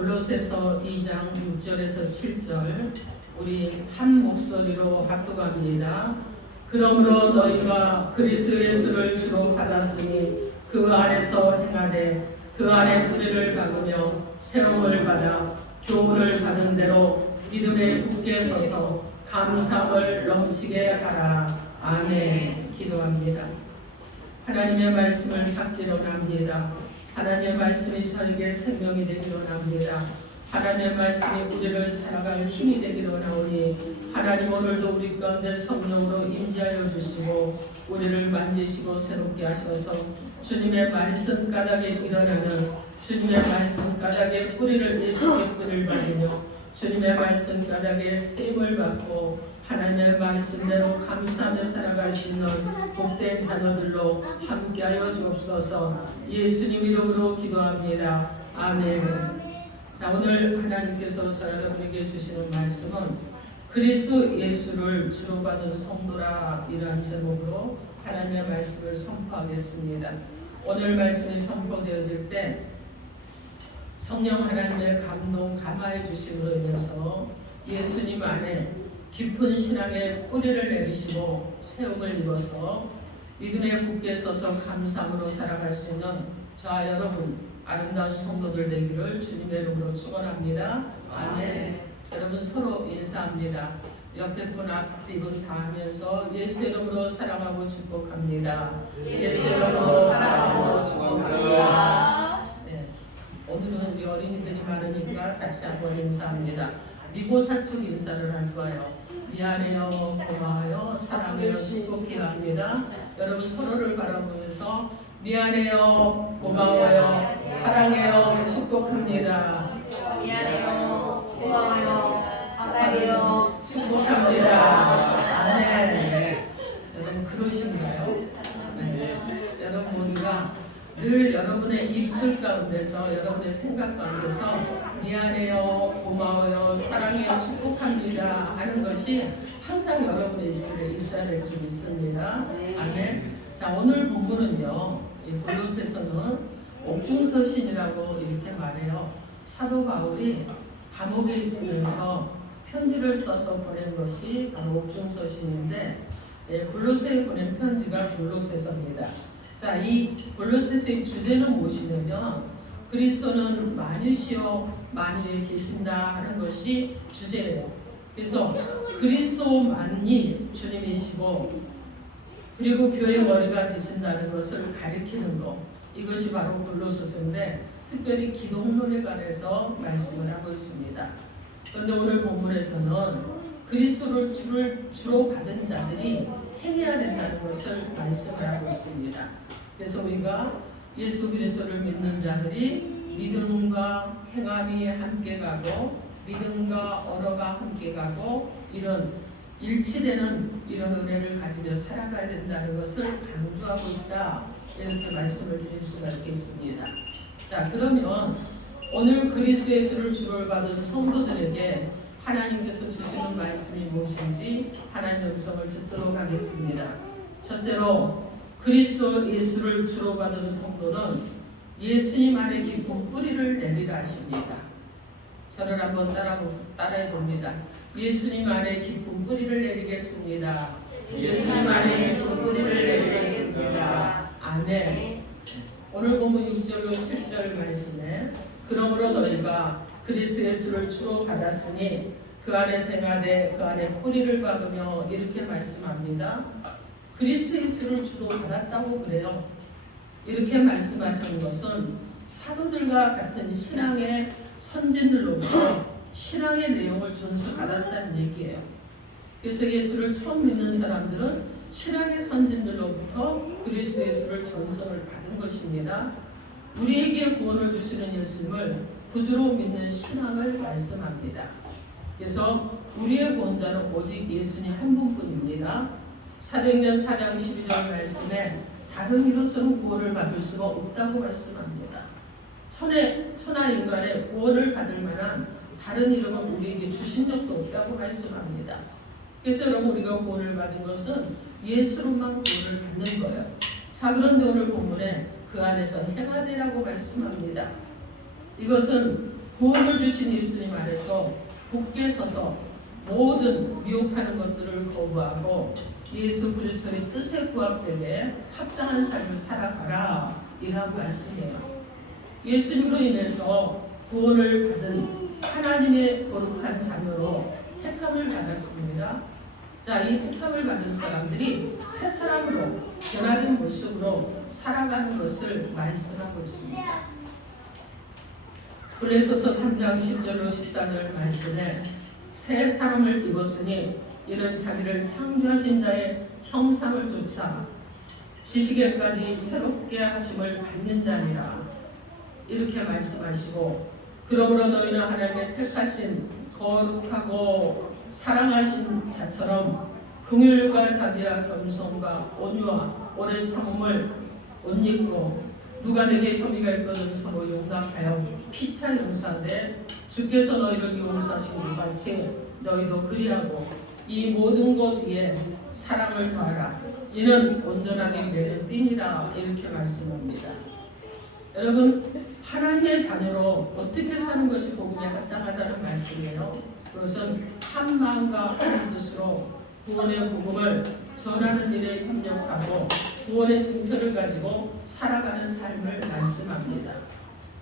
골로새서 2장 6절에서 7절 우리 한 목소리로 합독합니다. 그러므로 너희가 그리스도 예수를 주로 받았으니 그 안에서 행하되 그 안에 뿌리를 박으며 세움을 받아 교훈을 받은 대로 믿음에 굳게 서서 감사함을 넘치게 하라. 아멘. 기도합니다. 하나님의 말씀을 받기로 합니다. 하나님의 말씀이 저에게 생명이 되기로 합니다. 하나님의 말씀이 우리를 살아갈 힘이 되기로 나오니 하나님 오늘도 우리 가운데 성령으로 임재하여 주시고 우리를 만지시고 새롭게 하셔서 주님의 말씀 가닥에 일어나는 주님의 말씀 가닥에 뿌리를 예수의 뿌리를 받으며 주님의 말씀 가닥에 세임을 받고 하나님의 말씀대로 감사하며 살아갈 수 있는 복된 자녀들로 함께하여 주옵소서. 예수님 이름으로 기도합니다. 아멘. 자, 오늘 하나님께서 저 여러분에게 주시는 말씀은 그리스도 예수를 주로 받은 성도라 이러한 제목으로 하나님의 말씀을 선포하겠습니다. 오늘 말씀이 선포되어질 때 성령 하나님의 감동 감화해 주심으로 인해서 예수님 안에 깊은 신앙의 뿌리를 내리시고 세움을 입어서 믿음에 굳게 서서 감사함으로 살아갈 수 있는 저와 여러분 아름다운 성도들 되기를 주님의 이름으로 축원합니다. 아멘. 여러분 서로 인사합니다. 옆에 분 앞뒤 분 다 하면서 예수 이름으로 사랑하고 축복합니다. 예수 이름으로 사랑하고 축복합니다. 네. 오늘은 우리 어린이들이 많으니까 다시 한번 인사합니다. 미고사축 인사를 할 거예요. 미안해요, 고마워요, 사랑해요, 축복해야 합니다. 여러분 서로를 바라보면서 미안해요, 고마워요, 사랑해요, 축복합니다. 미안해요, 고마워요, 사랑해요, 축복합니다. 아멘. 여러분 그러신가요? 네. 여러분 우리가 늘 여러분의 입술 가운데서 여러분의 생각 가운데서 미안해요, 고마워요, 사랑해요, 축복합니다 하는 것이 항상 여러분의 입술에 있어야 될 줄 믿습니다. 아멘. 자, 오늘 본문은요, 이 골로새서는 옥중서신이라고 이렇게 말해요. 사도 바울이 감옥에 있으면서 편지를 써서 보낸 것이 바로 옥중서신인데 골로새에 보낸 편지가 골로새서입니다. 자, 이 골로새서의 주제는 무엇이냐면 그리스도는 만유시여 만유에 계신다 하는 것이 주제예요. 그래서 그리스도만이 주님이시고 그리고 교회 머리가 되신다는 것을 가리키는 것, 이것이 바로 골로새서인데 특별히 기독론에 관해서 말씀을 하고 있습니다. 그런데 오늘 본문에서는 그리스도를 주로 받은 자들이 행해야 된다는 것을 말씀을 하고 있습니다. 그래서 우리가 예수 그리스도를 믿는 자들이 믿음과 행함이 함께 가고 믿음과 언어가 함께 가고 이런 일치되는 이런 은혜를 가지며 살아가야 된다는 것을 강조하고 있다. 이렇게 말씀을 드릴 수가 있겠습니다. 자, 그러면 오늘 그리스도 예수를 주로 받은 성도들에게 하나님께서 주시는 말씀이 무엇인지 하나님의 음성을 듣도록 하겠습니다. 첫째로 그리스도 예수를 주로 받은 성도는 예수님 안에 깊은 뿌리를 내리라 하십니다. 저를 한번 따라해 봅니다. 예수님 안에 깊은 뿌리를 내리겠습니다. 예수님 안에 깊은 뿌리를 내리겠습니다. 아멘. 오늘 본문 6절로 7절 말씀에 그러므로 너희가 그리스도 예수를 주로 받았으니 그 안에 생하되 그 안에 뿌리를 박으며 이렇게 말씀합니다. 그리스도 예수를 주로 받았다고 그래요. 이렇게 말씀하시는 것은 사도들과 같은 신앙의 선진들로부터 신앙의 내용을 전수받았다는 얘기예요. 그래서 예수를 처음 믿는 사람들은 신앙의 선진들로부터 그리스도 예수를 전서를 받은 것입니다. 우리에게 구원을 주시는 예수님을 구주로 믿는 신앙을 말씀합니다. 그래서 우리의 구원자는 오직 예수님 한 분뿐입니다. 사도행전 4장 12절 말씀에 다른 이로서는 구원을 받을 수가 없다고 말씀합니다. 천하 인간의 구원을 받을 만한 다른 이름은 우리에게 주신 적도 없다고 말씀합니다. 그래서 여러분 우리가 구원을 받은 것은 예수로만 구원을 받는 거예요. 자, 그런데 오늘 본문에 그 안에서 행하되라고 말씀합니다. 이것은 구원을 주신 예수님 안에서 굳게 서서 모든 미혹하는 것들을 거부하고 예수 그리스도의 뜻에 부합되게 합당한 삶을 살아가라 이런 말씀이에요. 예수님으로 인해서 구원을 받은 하나님의 거룩한 자녀로 택함을 받았습니다. 자, 이 택함을 받은 사람들이 새 사람으로 변화된 모습으로 살아가는 것을 말씀하고 있습니다. 골로새서 3장 10절로 14절 말씀에 새 사람을 입었으니 이는 자기를 창조하신 자의 형상을 쫓아 지식에까지 새롭게 하심을 받는 자니라 이렇게 말씀하시고 그러므로 너희는 하나님의 택하신 거룩하고 사랑하신 자처럼 긍휼과 자비와 겸손과 온유와 오랜 참음을 옷 입고 누가 내게 혐의가 있거든 서로 용납하여 피차 용서하되 주께서 너희를 용서하신 것 같이 너희도 그리하고 이 모든 것 위에 사랑을 더하라. 이는 온전하게 매는 띠니라 이렇게 말씀합니다. 여러분 하나님의 자녀로 어떻게 사는 것이 복음에 합당하다는 말씀이에요. 그것은 한 마음과 한 뜻으로 구원의 복음을 전하는 일에 협력하고 구원의 증표를 가지고 살아가는 삶을 말씀합니다.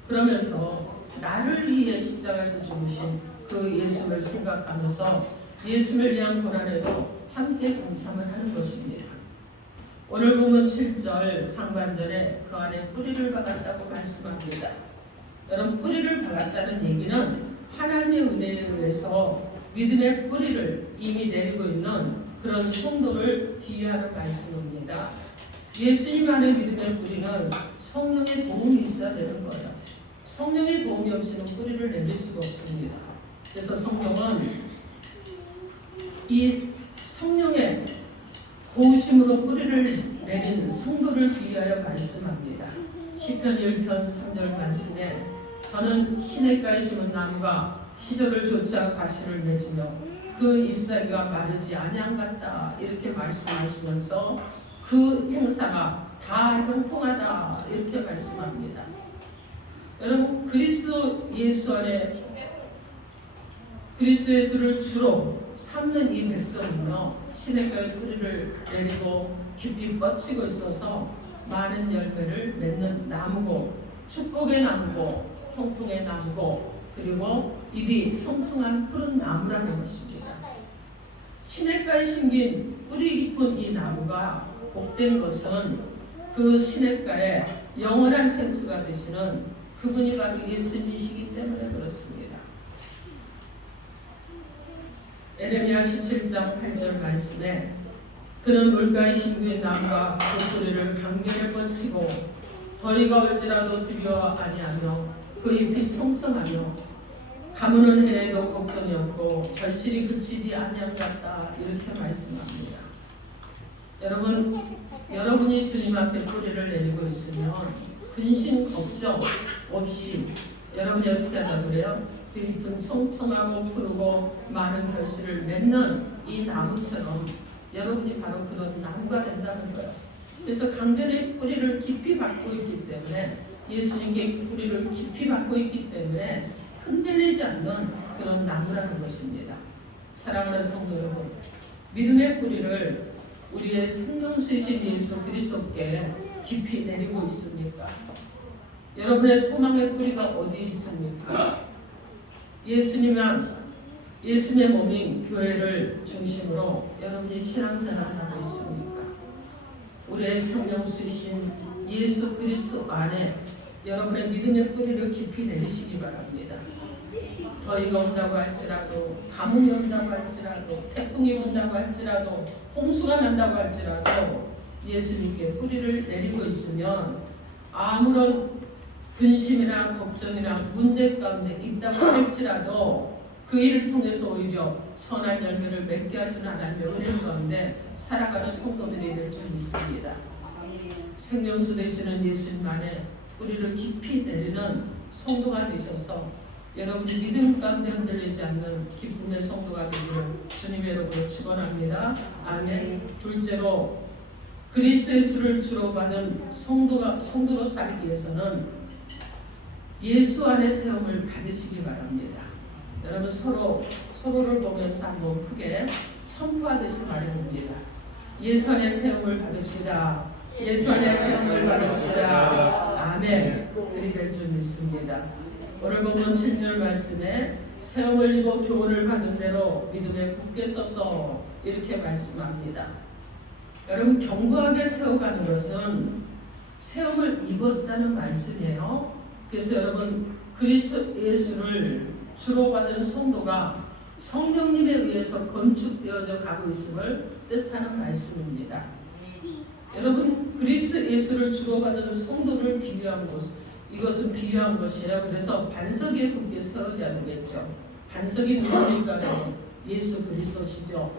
그러면서 나를 위해 십자가에서 죽으신 그 예수를 생각하면서 예수를 위한 고난에도 함께 동참을 하는 것입니다. 오늘 보면 7절 상반절에 그 안에 뿌리를 박았다고 말씀합니다. 여러분 뿌리를 박았다는 얘기는 하나님의 은혜에 의해서 믿음의 뿌리를 이미 내리고 있는 그런 성도를 비유하는 말씀입니다. 예수님 안에 믿음의 뿌리는 성령의 도움이 있어야 되는 거예요. 성령의 도움이 없이는 뿌리를 내릴 수가 없습니다. 그래서 성경은 이 성령의 도우심으로 뿌리를 내린 성도를 비유하여 말씀합니다. 시편 1편 3절 말씀에 저는 시냇가에 심은 나무가 시절을 좇아 가시를 맺으며 그 잎사귀가 마르지 아니한 같다 이렇게 말씀하시면서 그 행사가 다 형통하다 이렇게 말씀합니다. 여러분 그리스도 예수 안에 그리스도 예수를 주로 삼는 이 백성은요 시냇가에 뿌리를 내리고 깊이 뻗치고 있어서 많은 열매를 맺는 나무고 축복의 나무고 통통의 나무고 그리고 잎이 청청한 푸른 나무라는 것입니다. 시냇가에 심긴 뿌리 깊은 이 나무가 복된 것은 그 시냇가에 영원한 생수가 되시는 그분이 바로 예수님이시기 때문에 그렇습니다. 에레미야 17장 8절 말씀에 그는 물가에 심긴 나무가 그 뿌리를 강변에 뻗치고 더위가 올지라도 두려워 아니하며 그 잎이 청청하며 가무는 해에도 걱정이 없고 결실이 그치지 아니한 같다 이렇게 말씀합니다. 여러분이 주님 앞에 뿌리를 내리고 있으면 근심 걱정 없이 여러분이 어떻게 하자고 그래요? 그 잎은 청청하고 푸르고 많은 결실을 맺는 이 나무처럼 여러분이 바로 그런 나무가 된다는 거예요. 그래서 강변의 뿌리를 깊이 받고 있기 때문에 예수님께 뿌리를 깊이 받고 있기 때문에 흔들리지 않는 그런 나무라는 것입니다. 사랑하는 성도 여러분, 믿음의 뿌리를 우리의 생명수이신 예수 그리스도께 깊이 내리고 있습니까? 여러분의 소망의 뿌리가 어디 있습니까? 예수님의 몸인 교회를 중심으로 여러분이 신앙생활을 하고 있습니까? 우리의 생명수이신 예수 그리스도 안에 여러분의 믿음의 뿌리를 깊이 내리시기 바랍니다. 더위가 온다고 할지라도 가뭄이 온다고 할지라도 태풍이 온다고 할지라도 홍수가 난다고 할지라도 예수님께 뿌리를 내리고 있으면 아무런 근심이나 걱정이나 문제 가운데 있다고 할지라도 그 일을 통해서 오히려 선한 열매를 맺게 하시는 하나님의 은혜 가운데 살아가는 성도들이 될 줄 믿습니다. 생명수 되시는 예수님 안에 뿌리를 깊이 내리는 성도가 되셔서 여러분이 믿음 가운데 흔들리지 않는 기쁨의 성도가 되기를 주님의 이름으로 축원합니다. 아멘. 둘째로 그리스도 예수를 주로 받은 성도로 살기 위해서는 예수 안에 세움을 받으시기 바랍니다. 여러분 서로를 보면서 한번 크게 선포하듯이 말해봅니다. 예수 안에 세움을 받읍시다. 예수 안에 세움을 받읍시다. 아멘. 그리 될 줄 믿습니다. 오늘 본문 7절 말씀에 세움을 입어 교훈을 받은 대로 믿음에 굳게 서서 이렇게 말씀합니다. 여러분 견고하게 세워가는 것은 세움을 입었다는 말씀이에요. 그래서 여러분 그리스도 예수를 주로 받은 성도가 성령님에 의해서 건축되어져 가고 있음을 뜻하는 말씀입니다. 여러분 그리스도 예수를 주로 받은 성도를 비유한 것, 이것은 비유한 것이에요. 그래서 반석 위에 굳게 서지 않겠죠. 반석이 누구일까요? 예수 그리스도시죠.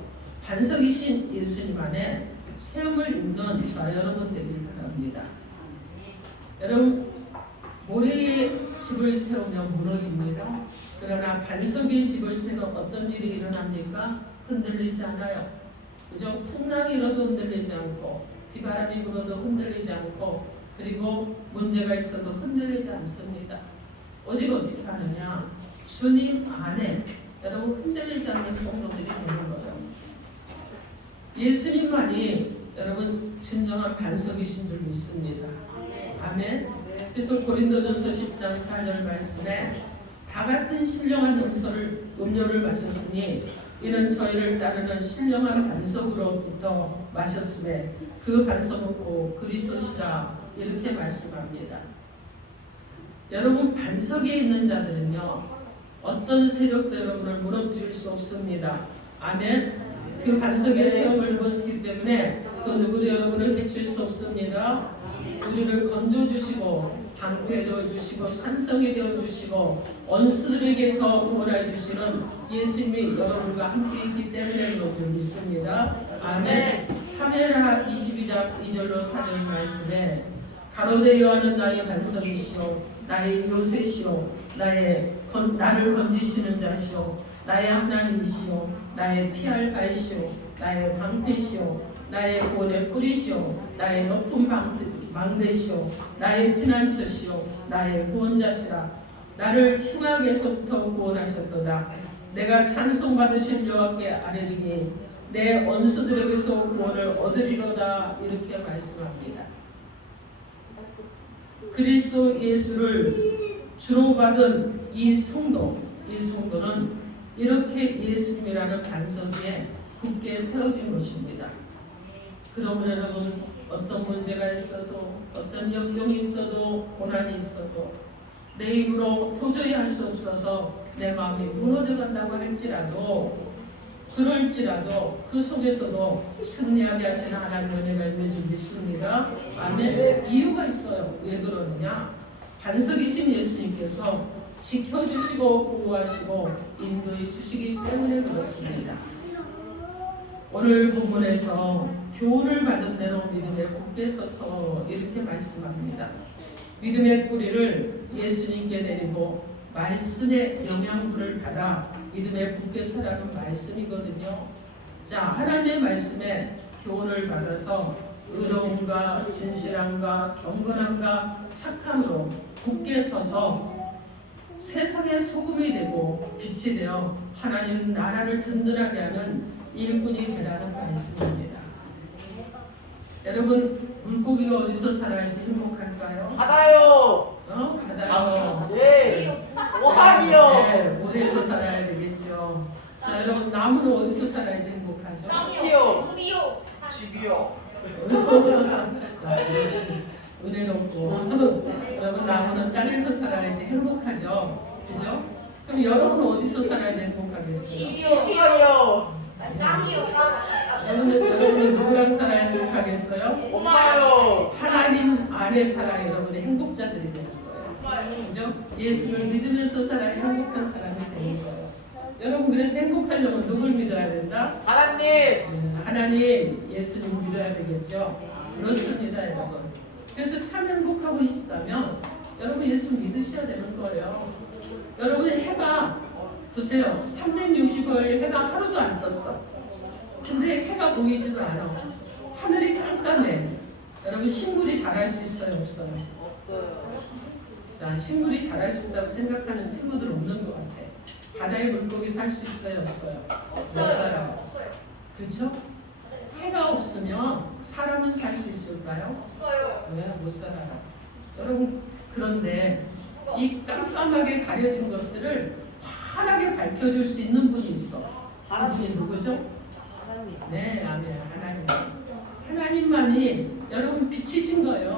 반석이신 예수님 안에 세움을 입는 저 여러분 되길 바랍니다. 여러분 모래의 집을 세우면 무너집니다. 그러나 반석의 집을 세우면 어떤 일이 일어납니까? 흔들리지 않아요. 그죠? 풍랑이 일어도 흔들리지 않고 비바람이 불어도 흔들리지 않고 그리고 문제가 있어도 흔들리지 않습니다. 오직 어떻게 하느냐? 주님 안에 여러분 흔들리지 않는 성도들이 되는 거예요. 예수님만이 여러분 진정한 반석이신 줄 믿습니다. 아멘. 그래서 고린도전서 10장 4절 말씀에 다 같은 신령한 음료를 마셨으니 이는 저희를 따르는 신령한 반석으로부터 마셨음에 그 반석은 곧 그리스도시라 이렇게 말씀합니다. 여러분 반석에 있는 자들은요 어떤 세력도 여러분을 무너뜨릴 수 없습니다. 아멘. 그 반석에 세움을 입었기 때문에 그 누구도 여러분을 해칠 수 없습니다. 우리를 건져주시고 방패 되어주시고 산성이 되어주시고 원수들에게서 구원해 주시는 예수님이 여러분과 함께 있기 때문에 그런 줄 믿습니다. 아멘. 사무엘하 22장 2절로 4절 말씀에 가로되 여호와는 나의 반석이시오 나의 요새시오 나를 건지시는 자시오 나의 하나님이시오 나의 피할 바이시오 나의 방패시오 나의 구원의 뿌리시오 나의 높은 망대시오 나의 피난처시오 나의 구원자시라 나를 흉악에서부터 구원하셨도다 내가 찬송받으신 여호와께 아뢰리니 내 원수들에게서 구원을 얻으리로다 이렇게 말씀합니다. 그리스도 예수를 주로 받은 이 성도는 이렇게 예수님이라는 반석 위에 굳게 세워진 것입니다. 그러므로 여러분 어떤 문제가 있어도 어떤 역경이 있어도 고난이 있어도 내 입으로 도저히 할 수 없어서 내 마음이 무너져 간다고 할지라도 그럴지라도 그 속에서도 승리하게 하시는 하나님의 은혜가 있는 줄 믿습니다. 아멘. 이유가 있어요. 왜 그러느냐? 반석이신 예수님께서 지켜주시고 보호하시고 인도해 주시기 때문에 그렇습니다. 오늘 본문에서 교훈을 받은 대로 믿음에 굳게 서서 이렇게 말씀합니다. 믿음의 뿌리를 예수님께 내리고 말씀의 영양분을 받아 믿음에 굳게 서라는 말씀이거든요. 자, 하나님의 말씀에 교훈을 받아서 의로움과 진실함과 경건함과 착함으로 굳게 서서 세상의 소금이 되고 빛이 되어 하나님 나라를 든든하게 하는 일꾼이 되라는 말씀입니다. 여러분 물고기가 어디서 살아야지 행복할까요? 바다요. 바다요. 예. 오하기요. 네, 모래에서 살아야 되겠죠. 자, 여러분 나무는 어디서 살아야지 행복하죠? 키요. 집이요. 은혜롭고 여러분 나무는 땅에서 살아야지 행복하죠. 그죠? 그럼 여러분은 어디서 살아야지 행복하겠어요? 시간이요. 여러분은 누구랑 살아야 행복하겠어요? 엄마요. 하나님 안에 살아야 여러분이 행복자들이 되는 거예요. 그죠? 예수를 믿으면서 살아야 행복한 사람이 되는 거예요. 여러분 그래서 행복하려면 누굴 믿어야 된다? 하나님. 하나님, 예수님 믿어야 되겠죠? 그렇습니다, 여러분. 그래서 참 행복하고 싶다면 여러분 예수 믿으셔야 되는 거예요. 여러분의 해가 보세요. 365일 해가 하루도 안 떴어. 근데 해가 보이지도 않아. 하늘이 깜깜해. 여러분 식물이 자랄 수 있어요? 없어요? 없어요. 자, 식물이 자랄 수 있다고 생각하는 친구들 없는 것 같아. 바다에 물고기 살 수 있어요, 없어요? 못 살아요. 그렇죠? 해가 없으면 사람은 살 수 있을까요? 왜? 못 살아요. 여러분, 그런데 이 깜깜하게 가려진 것들을 환하게 밝혀줄 수 있는 분이 있어. 그분이 누구죠? 네, 아멘. 하나님. 하나님만이 여러분 빛이신 거예요.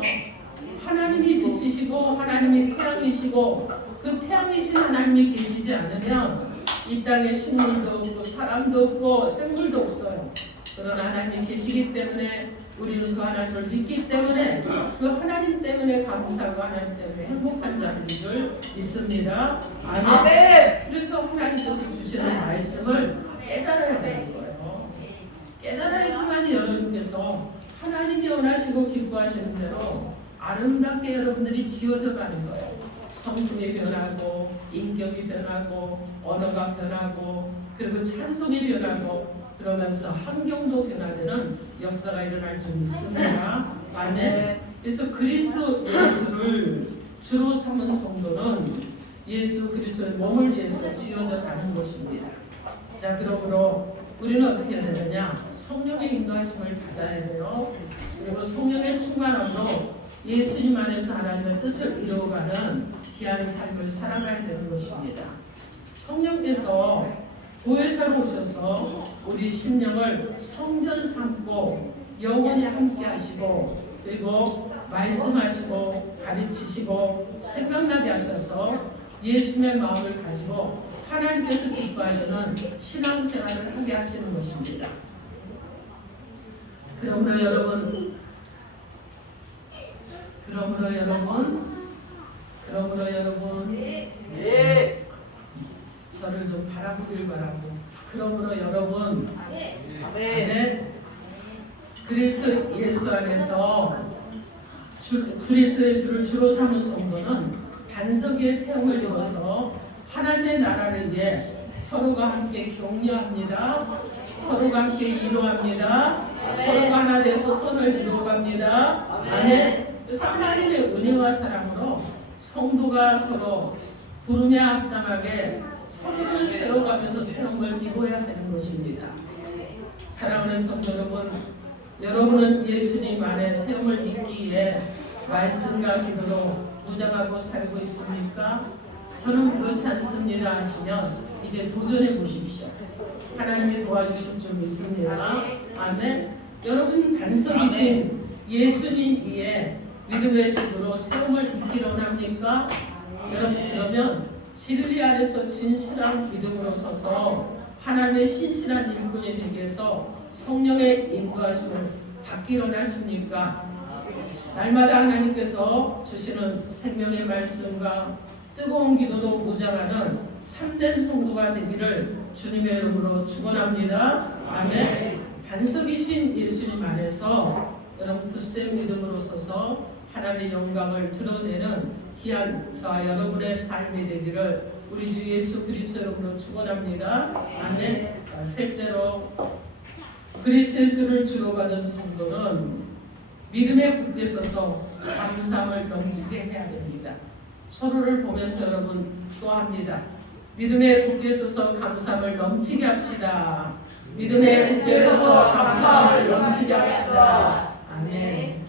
하나님이 빛이시고 하나님이 태양이시고 그 태양이신 하나님이 계시지 않으면 이 땅에 식물도 없고 사람도 없고 생물도 없어요. 그러나 하나님이 계시기 때문에 우리는 그 하나님을 믿기 때문에 그 하나님 때문에 감사하고 하나님 때문에 행복한 자들인 줄 믿습니다. 아멘. 그래서 하나님께서 주시는 말씀을 깨달아야 되는 거예요. 깨달아야지만 여러분께서 하나님이 원하시고 기뻐하시는 대로 아름답게 여러분들이 지어져 가는 거예요. 성품이 변하고 인격이 변하고 언어가 변하고 그리고 찬송이 변하고 그러면서 환경도 변화되는 역사가 일어날 줄 믿습니다. 아멘. 그래서 그리스도 예수를 주로 삼은 성도는 예수 그리스도의 몸을 위해서 지어져 가는 것입니다. 자, 그러므로 우리는 어떻게 해야 되느냐? 성령의 인도하심을 받아야 돼요. 그리고 성령의 충만함으로 예수님 안에서 하나님의 뜻을 이루어가는 귀한 삶을 살아가야 되는 것입니다. 성령께서 보혜사로 오셔서 우리 심령을 성전 삼고 영원히 함께 하시고 그리고 말씀하시고 가르치시고 생각나게 하셔서 예수님의 마음을 가지고 하나님께서 기뻐하시는 신앙생활을 하게 하시는 것입니다. 그러므로 여러분 저를 좀 바라보길 바라고. 그러므로 여러분 아멘. 그리스도 예수 안에서 그리스도 예수를 주로 삼은 성도는 반석의 세움을 이뤄서 하나님의 나라를 위해 서로가 함께 격려합니다. 서로가 함께 이루합니다. 서로가 하나 돼서 선을 이루어갑니다. 아멘. 그래서 하나님의 은혜와 사랑으로 성도가 서로 부름에 합당하게 서로를 세워가면서 세움을 이루어야 되는 것입니다. 사랑하는 성도 여러분, 여러분은 예수님 안에 세움을 입기에 말씀과 기도로 무장하고 살고 있습니까? 저는 그렇지 않습니다 하시면 이제 도전해 보십시오. 하나님이 도와주실 줄 믿습니다. 아멘. 여러분 반석이신 예수님 위에 믿음의 집으로 세움을 입기로 합니까? 여러분 그러면 진리 안에서 진실한 믿음으로 서서 하나님의 신실한 일꾼이 되기 위해서 성령의 인도하심을 받기로 하십니까? 날마다 하나님께서 주시는 생명의 말씀과 뜨거운 기도로 무장하는 참된 성도가 되기를 주님의 이름으로 축원합니다. 아멘. 반석이신 예수님 안에서 여러분 굳센 믿음으로 서서 하나님의 영광을 드러내는 귀한 저와 여러분의 삶이 되기를 우리 주 예수 그리스도 이름으로 축원합니다. 아멘. 셋째로 그리스도 예수를 주로 받은 성도는 믿음에 굳게 서서 감사함을 넘치게 해야 됩니다. 서로를 보면서 여러분 또 합니다. 믿음에 굳게 서서 감사함을 넘치게 합시다. 믿음에 굳게 서서 감사함을 넘치게 합시다. 아멘.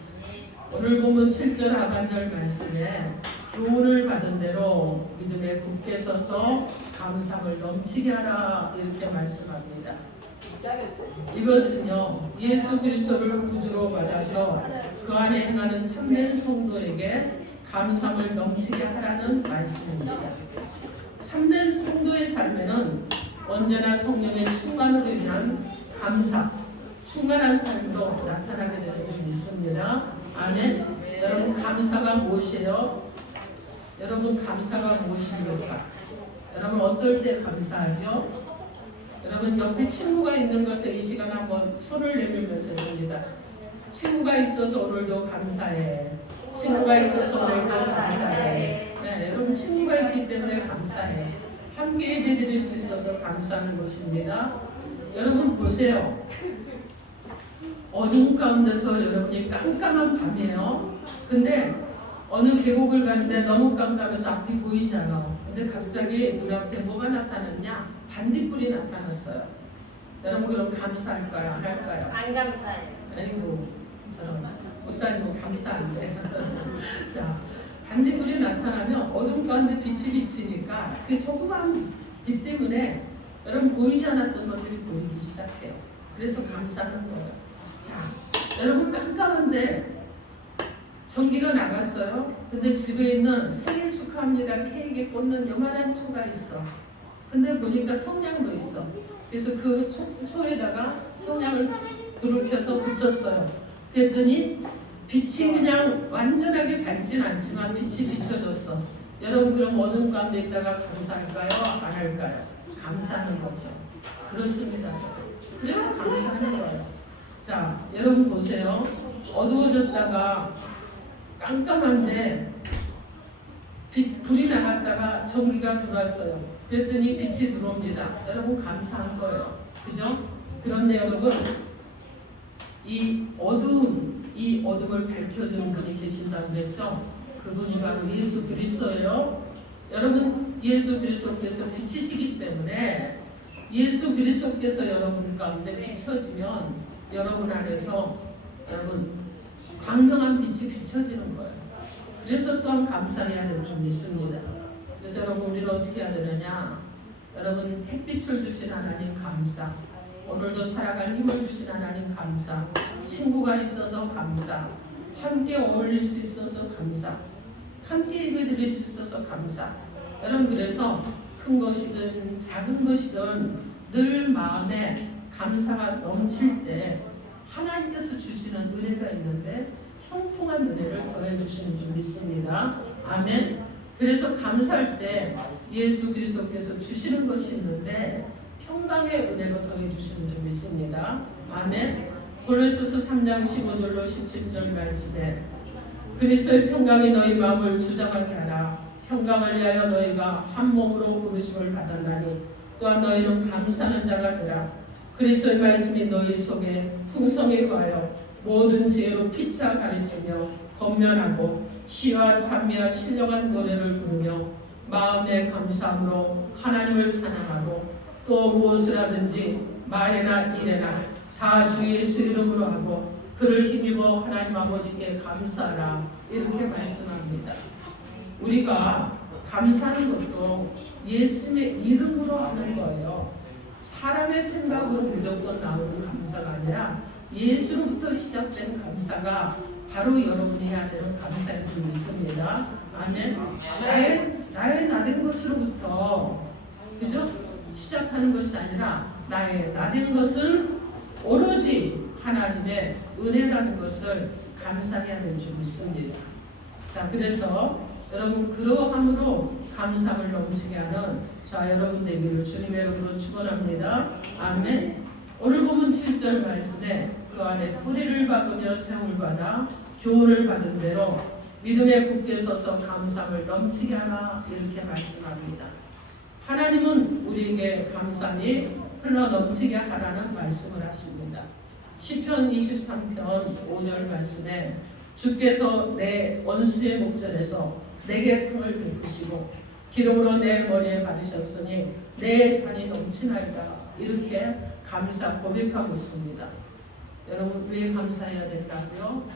오늘 본문 7절 하반절 말씀에 교훈을 받은 대로 믿음에 굳게 서서 감사함을 넘치게 하라 이렇게 말씀합니다. 이것은요 예수 그리스도를 구주로 받아서 그 안에 행하는 참된 성도에게 감사함을 넘치게 하라는 말씀입니다. 참된 성도의 삶에는 언제나 성령의 충만으로 인한 감사, 충만한 삶으로 나타나게 되는 줄 믿습니다. 아멘. 여러분 감사가 무엇이에요? 여러분 감사가 무엇입니까? 여러분 어떨 때 감사하죠? 여러분 옆에 친구가 있는 것에 이 시간 한번 손을 내밀면서 봅니다. 친구가 있어서 오늘도 감사해. 친구가 있어서 오늘도 감사해. 네, 여러분 친구가 있기 때문에 감사해. 함께 예배드릴 수 있어서 감사하는 것입니다. 여러분 보세요. 어둠 가운데서 여러분이 깜깜한 밤이에요. 근데 어느 계곡을 가는데 너무 깜깜해서 앞이 보이지 않아. 근데 갑자기 눈앞에 뭐가 나타났냐? 반딧불이 나타났어요. 여러분 그럼 감사할까요? 안 할까요? 안 감사해요. 아이고 저런 목사님은 감사한데. 자, 반딧불이 나타나면 어둠 가운데 빛이 비치니까 그 조그만 빛 때문에 여러분 보이지 않았던 것들이 보이기 시작해요. 그래서 감사하는 거예요. 자, 여러분 깜깜한데 전기가 나갔어요. 근데 집에 있는 생일 축하합니다 케이크에 꽂는 요만한 초가 있어. 근데 보니까 성냥도 있어. 그래서 그 초에다가 성냥을 불을 켜서 붙였어요. 그랬더니 빛이 그냥 완전하게 밝진 않지만 빛이 비춰졌어. 여러분 그럼 어둠 가운데 있다가 감사할까요? 안 할까요? 감사하는 거죠. 그렇습니다. 그래서 감사하는 거예요. 자, 여러분 보세요. 어두워졌다가 깜깜한데 불이 나갔다가 전기가 들어왔어요. 그랬더니 빛이 들어옵니다. 여러분 감사한 거예요. 그죠? 그런데 여러분 이 어둠을 밝혀주는 분이 계신다고 그랬죠? 그분이 바로 예수 그리스도예요. 여러분 예수 그리스도께서 빛이시기 때문에 예수 그리스도께서 여러분 가운데 비춰지면 여러분 안에서 여러분 광명한 빛이 비춰지는 거예요. 그래서 또한 감사해야 될 줄 믿습니다. 그래서 여러분 우리는 어떻게 해야 되느냐? 여러분 햇빛을 주신 하나님 감사, 오늘도 살아갈 힘을 주신 하나님 감사, 친구가 있어서 감사, 함께 어울릴 수 있어서 감사, 함께 예배드릴 수 있어서 감사. 여러분 그래서 큰 것이든 작은 것이든 늘 마음에 감사가 넘칠 때 하나님께서 주시는 은혜가 있는데 형통한 은혜를 더해 주시는 줄 믿습니다. 아멘. 그래서 감사할 때 예수 그리스도께서 주시는 것이 있는데 평강의 은혜로 더해 주시는 줄 믿습니다. 아멘. 골로새서 3장 15절로 17절 말씀에 그리스도의 평강이 너희 마음을 주장하게 하라. 평강을 위하여 너희가 한 몸으로 부르심을 받았나니 또한 너희는 감사하는 자가 되라. 그리스도의 말씀이 너희 속에 풍성히 거하여 모든 지혜로 피차 가르치며 권면하고 시와 찬미와 신령한 노래를 부르며 마음의 감사함으로 하나님을 찬양하고 또 무엇을 하든지 말이나 일에나 다 주 예수 이름으로 하고 그를 힘입어 하나님 아버지께 감사하라. 이렇게 말씀합니다. 우리가 감사하는 것도 예수님의 이름으로 하는 거예요. 사람의 생각으로 무조건 나오는 감사가 아니라 예수로부터 시작된 감사가 바로 여러분이 해야 되는 감사인 줄 믿습니다. 아멘. 나의 나된 것으로부터 그죠? 시작하는 것이 아니라 나의 나된 것은 오로지 하나님의 은혜라는 것을 감사해야 될 줄 믿습니다. 자, 그래서 여러분 그러함으로 감사함을 넘치게 하는 자 여러분 되기를 주님의 이름으로 축원합니다. 아멘. 오늘 본문 7절 말씀에 그 안에 뿌리를 박으며 세움을 받아 교훈을 받은 대로 믿음에 굳게 서서 감사함을 넘치게 하라. 이렇게 말씀합니다. 하나님은 우리에게 감사함이 흘러 넘치게 하라는 말씀을 하십니다. 시편 23편 5절 말씀에 주께서 내 원수의 목전에서 내게 상을 베푸시고 기름으로 내 머리에 바르셨으니 내 잔이 넘치나이다. 이렇게 감사 고백하고 있습니다. 여러분 왜 감사해야 된다고요?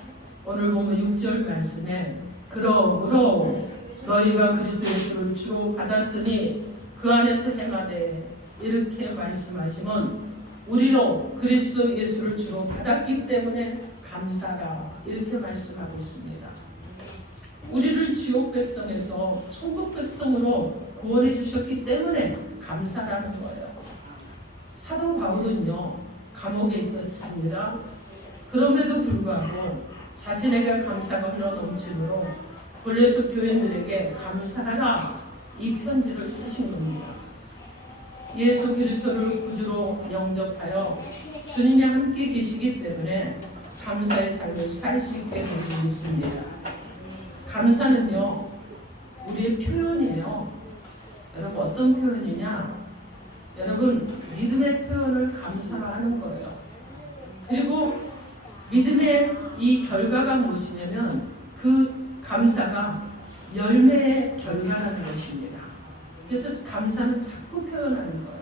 오늘 보면 6절 말씀에 그러므로 너희가 그리스도 예수를 주로 받았으니 그 안에서 행하되 이렇게 말씀하시면 우리로 그리스도 예수를 주로 받았기 때문에 감사라. 이렇게 말씀하고 있습니다. 우리를 지옥 백성에서 천국 백성으로 구원해 주셨기 때문에 감사라는 거예요. 사도 바울은요 감옥에 있었습니다. 그럼에도 불구하고 자신에게 감사가 흘러 넘치므로 골로새 교인들에게 감사하라 이 편지를 쓰신 겁니다. 예수 그리스도를 구주로 영접하여 주님이 함께 계시기 때문에 감사의 삶을 살 수 있게 되고 있습니다. 감사는요 우리의 표현이에요. 여러분 어떤 표현이냐? 여러분 믿음의 표현을 감사로 하는 거예요. 그리고 믿음의 이 결과가 무엇이냐면 그 감사가 열매에 결과하는 것입니다. 그래서 감사는 자꾸 표현하는 거예요.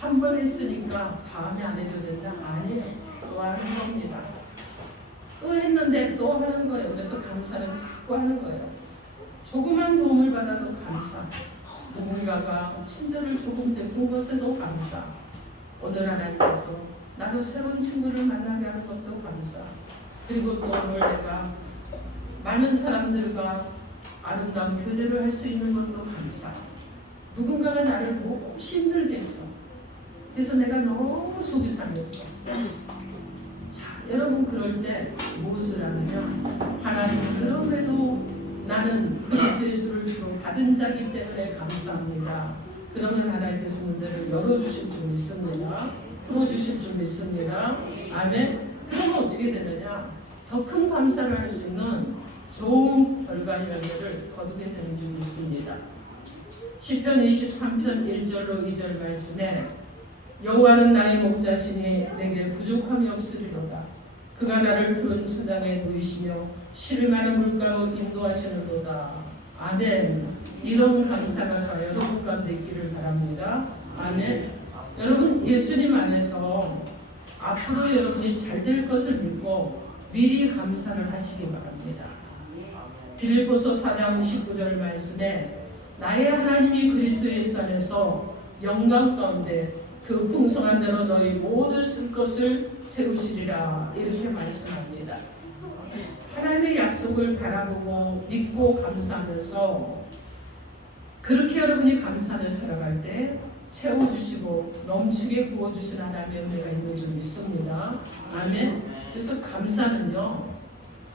한 번 했으니까 다음에 안 해도 된다? 아니에요. 또 하는 겁니다. 또 했는데 또 하는 거예요. 그래서 감사는 자꾸 하는 거예요. 조그만 도움을 받아도 감사. 누군가가 친절을 조금 베푼 것에도 감사. 오늘 하나님께서 나도 새로운 친구를 만나게 하는 것도 감사. 그리고 또 오늘 내가 많은 사람들과 아름다운 교제를 할 수 있는 것도 감사. 누군가가 나를 몹시 힘들게 했어. 그래서 내가 너무 속이 상했어. 자, 여러분 그럴 때 무엇을 하느냐? 하나님 그럼에도 나는 그리스도 예수를 주로 받은 자기 때문에 감사합니다. 그러면 하나님께서 문제를 열어주실 줄 믿습니다. 풀어주실 줄 믿습니다. 아멘. 그러면 어떻게 되느냐? 더 큰 감사를 할 수 있는 좋은 결과의 열매를 거두게 되는 줄 믿습니다. 시편 23편 1절로 2절 말씀에 여호와는 나의 목자시니 내게 부족함이 없으리로다. 그가 나를 푸른 초장에 누이시며 실 많은 물가로 인도하시는도다. 아멘. 이런 감사가 저 여러분 가운데 있기를 바랍니다. 아멘. 여러분 예수님 안에서 앞으로 여러분이 잘 될 것을 믿고 미리 감사를 하시기 바랍니다. 빌립보서 4장 19절 말씀에 나의 하나님이 그리스도 예수 안에서 영광 가운데 그 풍성한 대로 너희 모든 쓸 것을 채우시리라 이렇게 말씀합니다. 하나님의 약속을 바라보고 믿고 감사하면서 그렇게 여러분이 감사를 살아갈 때 채워주시고 넘치게 부어주신 하나님의 은혜가 있는 줄 믿습니다. 아멘. 그래서 감사는요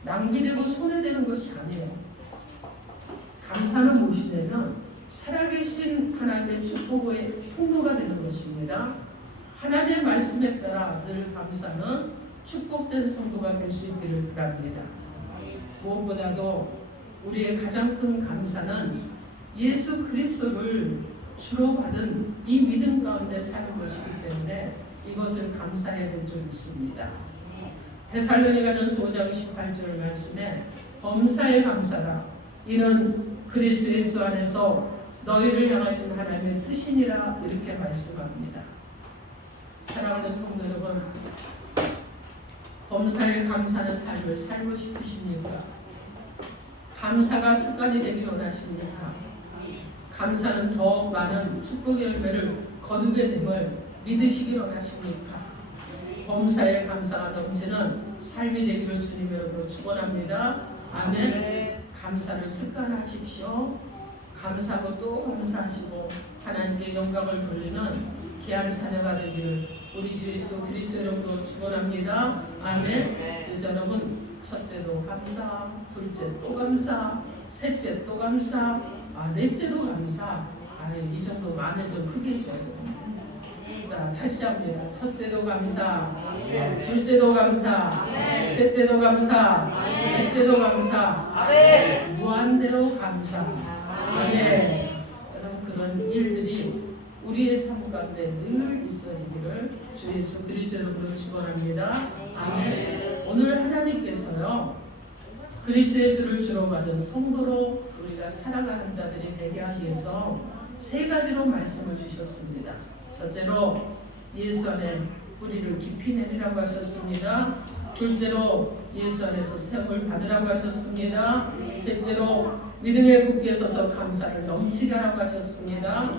낭비되고 손해되는 것이 아니에요. 감사는 무엇이냐면 살아계신 하나님의 축복의 풍로가 되는 것입니다. 하나님의 말씀에 따라 늘 감사는 축복된 성도가 될 수 있기를 바랍니다. 무엇보다도 우리의 가장 큰 감사는 예수 그리스도를 주로 받은 이 믿음 가운데 사는 것이기 때문에 이것을 감사해야 될 줄 믿습니다. 데살로니가전서 5장 18절 말씀에 범사에 감사라 이는 그리스도 예수 안에서 너희를 향하신 하나님의 뜻이니라 이렇게 말씀합니다. 사랑하는 성도 여러분, 범사에 감사하는 삶을 살고 싶으십니까? 감사가 습관이 되기 원하십니까? 감사는 더 많은 축복의 열매를 거두게 됨을 믿으시기 원하십니까? 범사에 감사가 넘치는 삶이 되기를 주님 여러분으로 축원합니다. 아멘. 감사를 습관하십시오. 감사하고 또 감사하시고 하나님께 영광을 돌리는 귀한 자녀가 되기를 우리 주 예수 그리스도 이름으로 축원합니다. 아멘. 그래서 여러분 첫째도 감사, 둘째 또 감사, 셋째 또 감사, 넷째도 감사. 이 정도 마음에 좀 크게 줘요. 자, 다시 합니다. 첫째도 감사, 둘째도 감사, 셋째도 감사, 넷째도 감사, 무한대로 감사. 아멘. 여러분 그런 일들이 우리의 삶 가운데 늘 있어지기를 주 예수 그리스도 이름으로 축원합니다. 아멘. 오늘 하나님께서요 그리스도 예수를 주로 받은 성도로 우리가 살아가는 자들이 되게 하기 위해서 세 가지로 말씀을 주셨습니다. 첫째로 예수 안에 뿌리를 깊이 내리라고 하셨습니다. 둘째로 예수 안에서 세움을 받으라고 하셨습니다. 셋째로 믿음에 굳게 서서 감사를 넘치게 하라고 하셨습니다.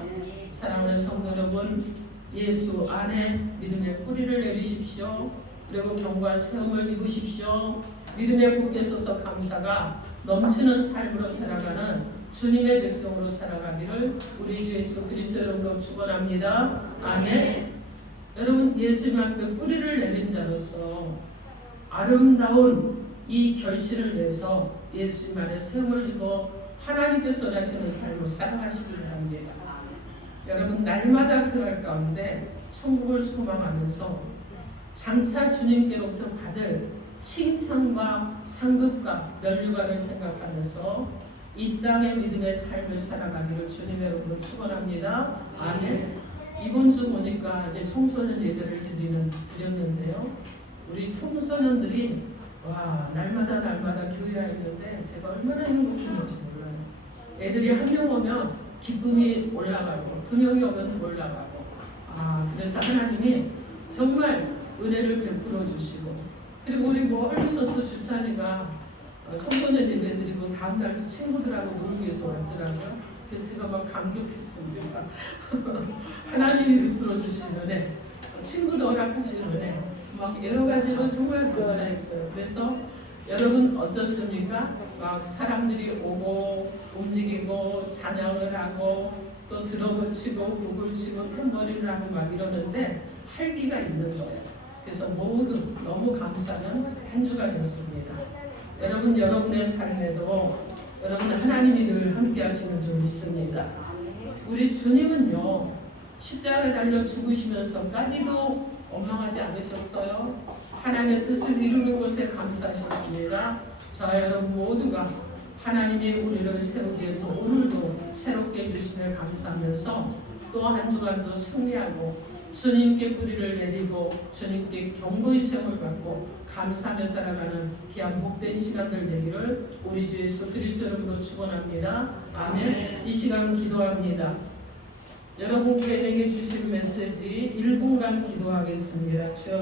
사랑하는 성도 여러분, 예수 안에 믿음의 뿌리를 내리십시오. 그리고 견고한 세움을 입으십시오. 믿음에 굳게 서서 감사가 넘치는 삶으로 살아가는 주님의 백성으로 살아가기를 우리 주 예수 그리스도 이름으로 축원합니다. 아멘. 여러분 예수님 앞에 뿌리를 내린 자로서 아름다운 이 결실을 내서 예수님 안에 세움을 입어 하나님께서 원하시는 삶을 살아가시기를 합니다. 여러분 날마다 생활 가운데 천국을 소망하면서 장차 주님께로부터 받을 칭찬과 상급과 면류관을 생각하면서 이 땅의 믿음의 삶을 살아가기를 주님의 이름으로 축원합니다. 아멘. 이번 주 보니까 이제 청소년 예배를 드렸는데요. 우리 청소년들이 와, 날마다 교회에 있는데 제가 얼마나 행복했는지 몰라요. 애들이 한 명 오면 기쁨이 올라가고 두 명이 오면 더 올라가고. 그래서 하나님이 정말 은혜를 베풀어 주시고, 그리고 우리 멀리서 또 주찬이가 청소년 예배 드리고 다음날 또 친구들하고 놀기 위해서 왔더라고요. 그래서 제가 막 감격했습니다. 하나님이 베풀어 주시는 친구도 허락하시는 막 여러 가지로 정말 감사했어요. 그래서 여러분 어떻습니까? 막 사람들이 오고 움직이고 찬양을 하고 또 드럼을 치고 북을 치고 탬버린을 하고 막 이러는데 활기가 있는 거예요. 그래서 모두 너무 감사하는 한 주간이었습니다. 여러분, 여러분의 삶에도 여러분 하나님이 늘 함께 하시는 줄 믿습니다. 우리 주님은요, 십자가를 달려 죽으시면서까지도 원망하지 않으셨어요. 하나님의 뜻을 이루는 것에 감사하셨습니다. 자, 여러분 모두가 하나님이 우리를 세우기 위해서 오늘도 새롭게 해주심을 감사하면서 또 한 주간도 승리하고 주님께 뿌리를 내리고 주님께 경고의 셈을 받고 감사하며 살아가는 귀한 복된 시간들 되기를 우리 주 예수 그리스도 이름으로 축원합니다. 아멘. 이 시간 기도합니다. 여러분께 내게 주신 메시지 1분간 기도하겠습니다. 주여